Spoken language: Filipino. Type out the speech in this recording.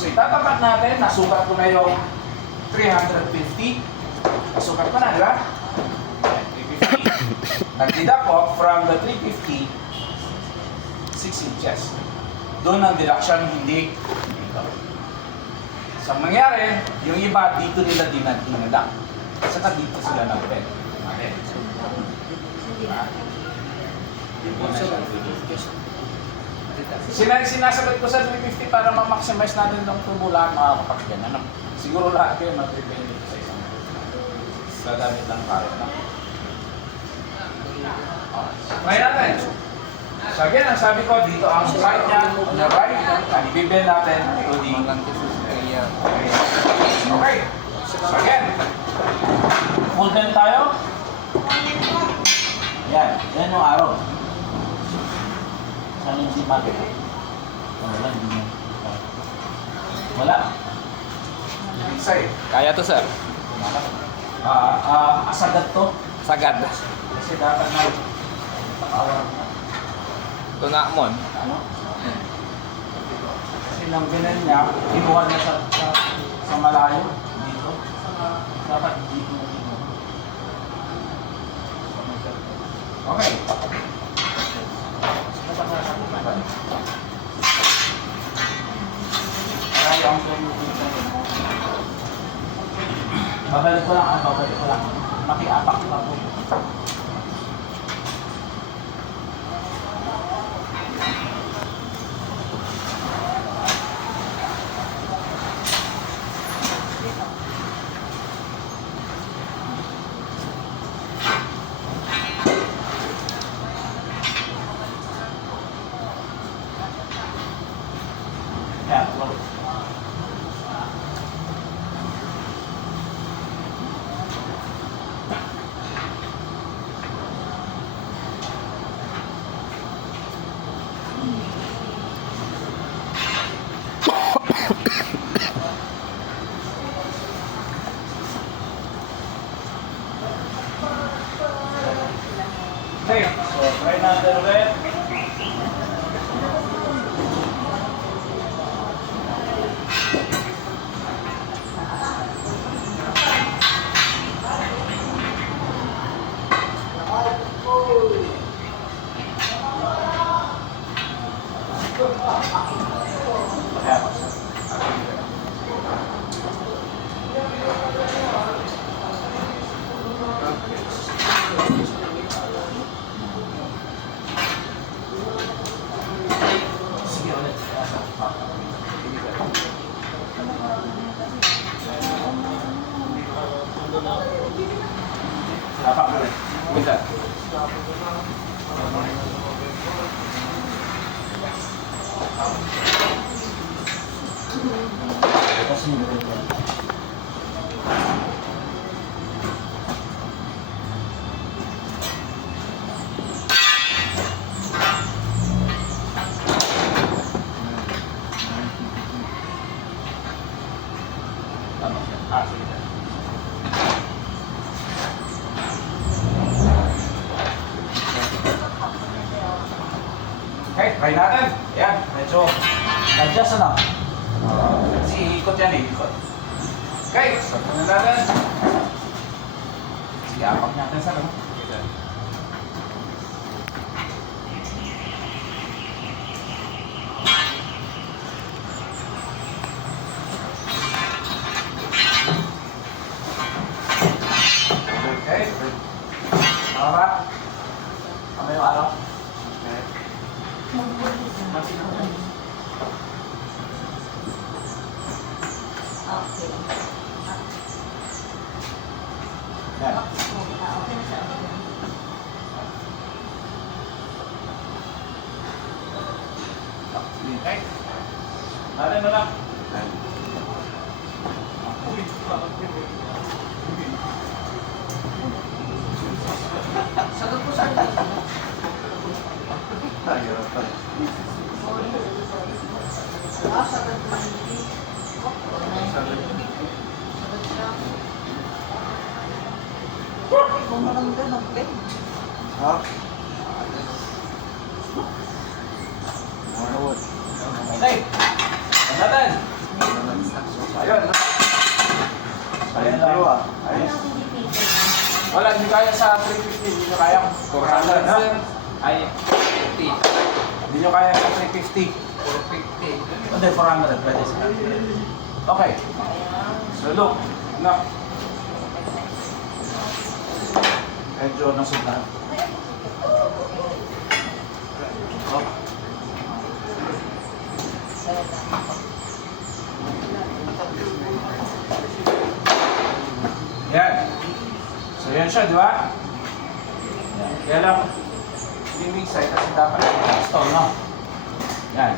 So itatapat natin, nasukat ko na yung 350. Nasukat ko na, di ba? 350. Nag-deduct ko from the 350, 6 inches. Doon ang deduction, hindi dito. So ang nangyari, yung iba dito nila dinadak. Saka dito sila nag-pen. Okay. Sinasagot ko sa 350 para ma-maximize natin itong tumulaan mga kapakyan. Ano? Siguro lahat kayo mag-prepare dito sa isang gagamit ng parang na. Try natin. So again, ang sabi ko, dito ang right niya, on the right, ang ibibel natin, ito di. Okay. So again, full bend tayo. Yan, yan yung araw. Saan yung si Mate? Wala, hindi mo. Wala. Isay. Kaya to, sir. Asagad to. Sagad. Kasi dapat na pag-awar na. Tunamon. Ano? Kasi nang binan niya, kinuha niya sa malayo. Dito. Dapat dito na dito. Okay. Aray, ang babalik ko lang, babalik ko lang. Makiapak ko lang po. Yeah, well. Okay, so try natin ulit. Sige ulit. Dapat ulit. Bisa. Kasi ulit. Sige. Okay, try natin. Yan, medyo adjust na. Kasi ikot yan eh, ikot. Okay, so na natin. Sige, apak natin sa ano. Okay, tama ba? Tama yung araw? Okay. Yan. Okay. Natin na lang. Sagot po sa akin. Hirap pa. Kung maganda mag-play. Ha? Okay. Natin. Ayun, no? Ayun lang. Ayun. Wala, hindi kaya sa 350. Hindi nyo kaya. 400, no? sir. Ay, 50. Hindi nyo kaya sa 350. 450. Hindi, 400. Pwede sa okay. So, look. No. Medyo nasundan. Oh. Yan. So, yan siya, di ba? Yan. Kaya lang, yung side kasi dapat gusto, no? Yan.